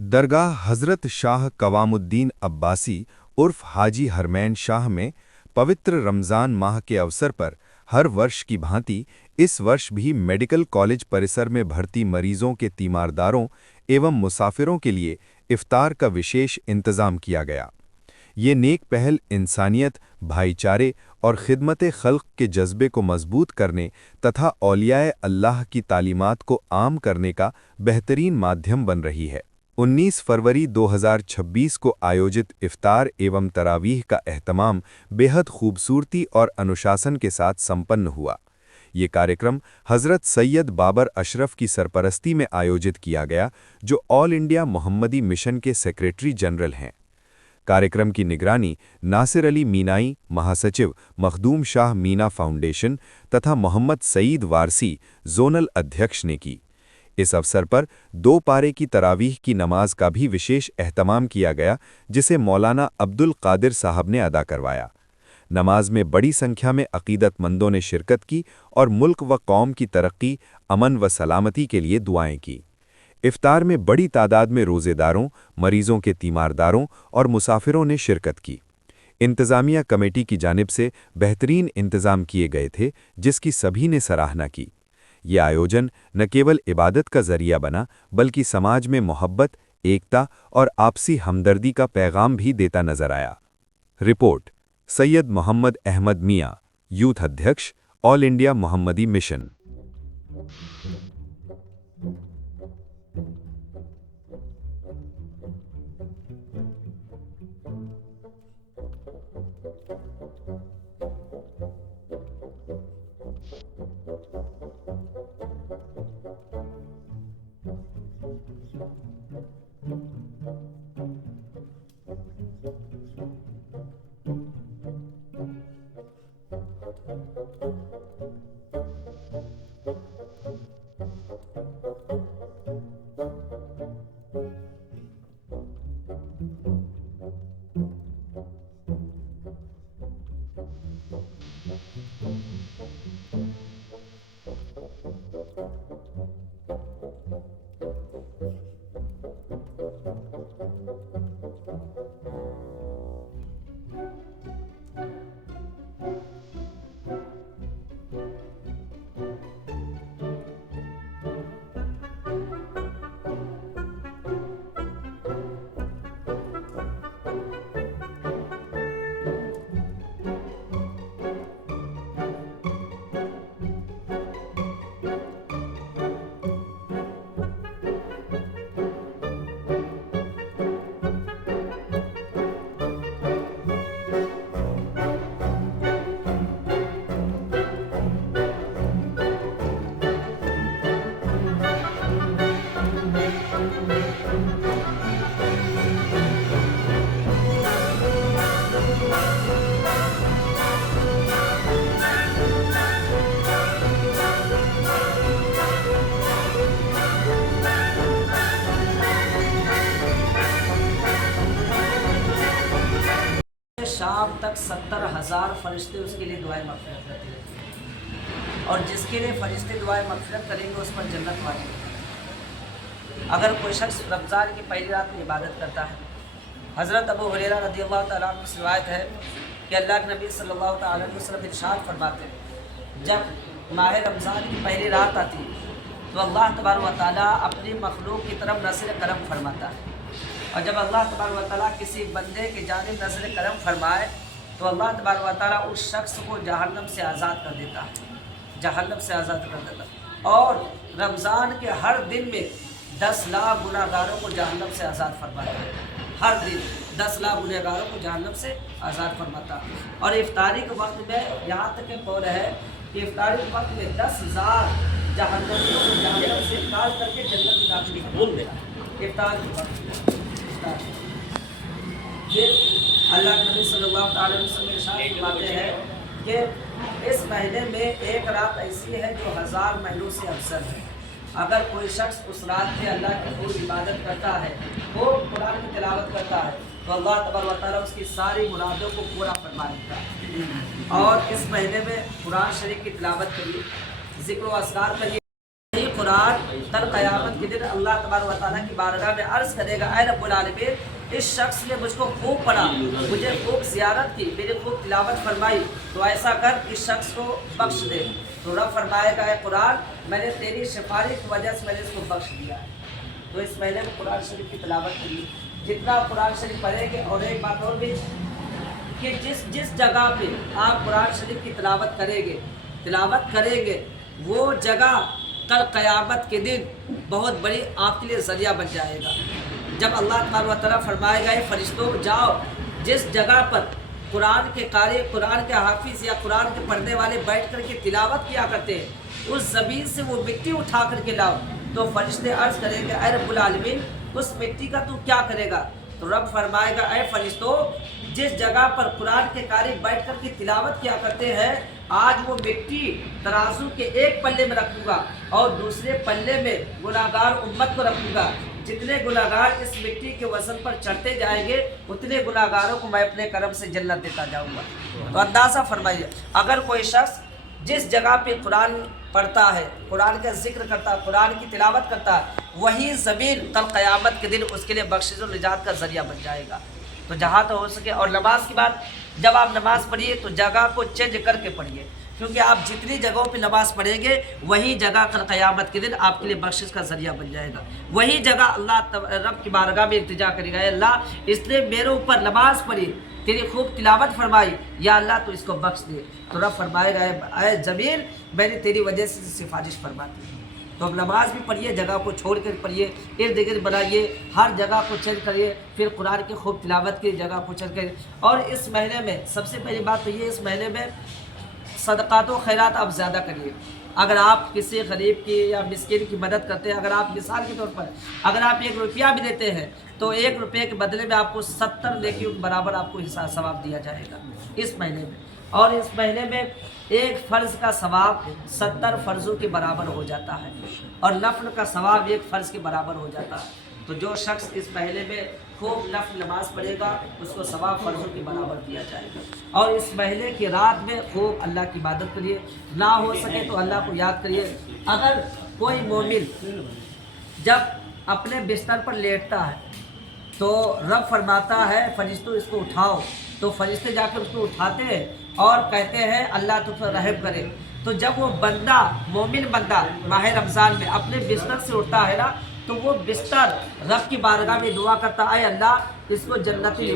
दरगाह हज़रत शाह कवामुद्दीन अब्बासी उर्फ हाजी हरमैन शाह में पवित्र रमज़ान माह के अवसर पर हर वर्ष की भांति इस वर्ष भी मेडिकल कॉलेज परिसर में भर्ती मरीजों के तीमारदारों एवं मुसाफिरों के लिए इफ्तार का विशेष इंतज़ाम किया गया। ये नेक पहल इंसानियत, भाईचारे और खिदमत खल्क के जज्बे को मजबूत करने तथा औलियाए अल्लाह की तालीमात को आम करने का बेहतरीन माध्यम बन रही है। 19 फरवरी 2026 को आयोजित इफ्तार एवं तरावीह का एहतमाम बेहद खूबसूरती और अनुशासन के साथ संपन्न हुआ। ये कार्यक्रम हज़रत सैयद बाबर अशरफ की सरपरस्ती में आयोजित किया गया, जो ऑल इंडिया मोहम्मदी मिशन के सेक्रेटरी जनरल हैं। कार्यक्रम की निगरानी नासिर अली मीनाई, महासचिव मखदूम शाह मीना फाउंडेशन तथा मोहम्मद सईद वारसी, जोनल अध्यक्ष ने की। इस अवसर पर 2 पारे की तरावीह की नमाज का भी विशेष एहतमाम किया गया, जिसे मौलाना अब्दुल कादिर साहब ने अदा करवाया। नमाज में बड़ी संख्या में अकीदतमंदों ने शिरकत की और मुल्क व कौम की तरक्की, अमन व सलामती के लिए दुआएं की। इफ्तार में बड़ी तादाद में रोज़ेदारों, मरीजों के तीमारदारों और मुसाफिरों ने शिरकत की। इंतज़ामिया कमेटी की जानिब से बेहतरीन इंतज़ाम किए गए थे, जिसकी सभी ने सराहना की। ये आयोजन न केवल इबादत का ज़रिया बना, बल्कि समाज में मोहब्बत, एकता और आपसी हमदर्दी का पैगाम भी देता नजर आया। रिपोर्ट सैयद मोहम्मद अहमद मियां, यूथ अध्यक्ष, ऑल इंडिया मोहम्मदी मिशन। शाम तक 70,000 फरिश्ते उसके लिए दुआएं मग़फ़िरत करते हैं, और जिसके लिए फरिश्ते दुआएं मग़फ़िरत करेंगे उस पर जन्नत वाजिब है। अगर कोई शख्स रमज़ान की पहली रात में इबादत करता है, हज़रत अबू हुरैरा रज़ियल्लाहु तआला अन्हु से रिवायत है कि अल्लाह के नबी सल्लल्लाहु तआला अलैहि वसल्लम इरशाद फरमाते हैं, जब माह रमज़ान की पहली रात आती है तो अल्लाह तबारक व तआला अपनी मखलूक की तरफ नज़र करम फरमाता है, और जब अल्लाह तबारक व तआला किसी बंदे की जानिब नज़र करम फरमाए तो अल्लाह तबारक व तआला उस शख्स को जहन्नम से आज़ाद कर देता है, जहन्नम से आज़ाद कर देता है। और रमज़ान के हर दिन में 10 लाख गुनाहगारों को जहन्नम से आज़ाद फरमाता है। हर दिन 10 लाख गुनहगारों को जहन्नम से आज़ाद फरमाता है। और इफ्तारी के वक्त में यहाँ तक के कौल है कि इफ्तारी के वक्त में 10,000 जहन्नमियों को जहन्नम से निकाल करके जन्नत में दाखिल बोल देगा। इफ्तार के वक्त फिर अल्लाह के नबी सल्लल्लाहु अलैहि वसल्लम इरशाद फरमाते हैं कि इस महीने में एक रात ऐसी है जो 1000 महीनों से अफजल है। अगर कोई शख्स उस रात में अल्लाह की खूब इबादत करता है, वो कुरान की तिलावत करता है, तो अल्लाह तबारक व तआला उसकी सारी मुरादों को पूरा फरमा देता है। और इस महीने में कुरान शरीफ की तिलावत करिए, ज़िक्र व अस्कार करिए, कुरान कल क़यामत के दिन अल्लाह तबारक व तआला की बारगाह में अर्ज़ करेगा, ऐ रब्बुल आलमीन, इस शख्स ने मुझको खूब पढ़ा, मुझे खूब ज़ियारत की, मेरी खूब तिलावत फरमाई, तो ऐसा कर इस शख्स को बख्श दे। तो रब फरमाएगा, है कुरान, मैंने तेरी सिफारिश की वजह से मैंने इसको बख्श दिया है। तो इस महीने में कुरान शरीफ की तिलावत करिए, जितना कुरान शरीफ पढ़ेंगे। और एक बात और भी कि जिस जगह पे आप कुरान शरीफ की तिलावत करेंगे वो जगह कल क़यामत के दिन बहुत बड़ी आपके लिए ज़रिया बन जाएगा। जब अल्लाह तबारक व तआला फरमाएगा, ये फरिश्तों जाओ, जिस जगह पर कुरान के कारी, कुरान के हाफिज़ या कुरान के पढ़ने वाले बैठ कर के तिलावत किया करते हैं, उस ज़मीन से वो मिट्टी उठा कर के लाओ। तो फरिश्ते अर्ज़ करेंगे, ऐ रब्बुल आलमीन, उस मिट्टी का तू क्या करेगा? तो रब फरमाएगा, ऐ फरिश्तों, जिस जगह पर कुरान के कारी बैठ कर के तिलावत किया करते हैं, आज वो मिट्टी तराजू के एक पल्ले में रखूँगा और दूसरे पल्ले में गुनाहगार उम्मत को रखूँगा। जितने गुनाहगार इस मिट्टी के वज़न पर चढ़ते जाएंगे, उतने गुनाहगारों को मैं अपने करम से जन्नत देता जाऊँगा। तो अंदाज़ा फरमाइए, अगर कोई शख्स जिस जगह पे कुरान पढ़ता है, कुरान का जिक्र करता है, कुरान की तिलावत करता है, वही ज़मीन कल क़यामत के दिन उसके लिए बख्शिश और निजात का ज़रिया बन जाएगा। तो जहाँ तो हो सके। और नमाज की बात, जब आप नमाज़ पढ़िए तो जगह को चेंज करके पढ़िए, क्योंकि आप जितनी जगहों पे नमाज़ पढ़ेंगे वही जगह कल क़यामत के दिन आपके लिए बख्शिश का ज़रिया बन जाएगा। वही जगह अल्लाह रब की बारगाह में इल्तिजा करेगा, अल्लाह, इसने मेरे ऊपर नमाज़ पढ़ी, तेरी खूब तिलावत फरमाई, या अल्लाह तो इसको बख्श दे। तो रब फरमाएगा, ऐ ज़मीन, मैंने तेरी वजह से सिफारिश फरमा दी। तो अब नमाज भी पढ़िए, जगह को छोड़ कर पढ़िए, इर्द गिर्द बनाइए, हर जगह को चेंज करिए, फिर कुरान की खूब तिलावत की, जगह को चेंज करिए। और इस महीने में सबसे पहली बात तो ये, इस महीने में सदक़ात व खैरात आप ज़्यादा करिए। अगर आप किसी गरीब की या मिस्किन की मदद करते हैं, अगर आप मिसाल के तौर पर अगर आप 1 रुपया भी देते हैं, तो 1 रुपये के बदले में आपको 70 नेकियों के बराबर आपको हिसाब सवाब दिया जाएगा इस महीने में। और इस महीने में एक फ़र्ज़ का सवाब 70 फ़र्ज़ों के बराबर हो जाता है, और नफ़ल का सवाब 1 फ़र्ज़ के बराबर हो जाता है। तो जो शख्स इस महीने में खूब नफ़ल नमाज पढ़ेगा, उसको सवाब फ़र्ज़ों के बराबर दिया जाएगा। और इस महीने की रात में खूब अल्लाह की इबादत करिए, ना हो सके तो अल्लाह को याद करिए। अगर कोई मोमिन जब अपने बिस्तर पर लेटता है तो रब फरमाता है, फरिश्तों इसको उठाओ, तो फरिश्ते जाकर उसको उठाते हैं और कहते हैं, अल्लाह तुझ पर रहम करे। तो जब वो बंदा, मोमिन बंदा माह रमज़ान में अपने बिस्तर से उठता है ना, तो वो बिस्तर रब की बारगाह में दुआ करता है, अल्लाह इसको जन्नती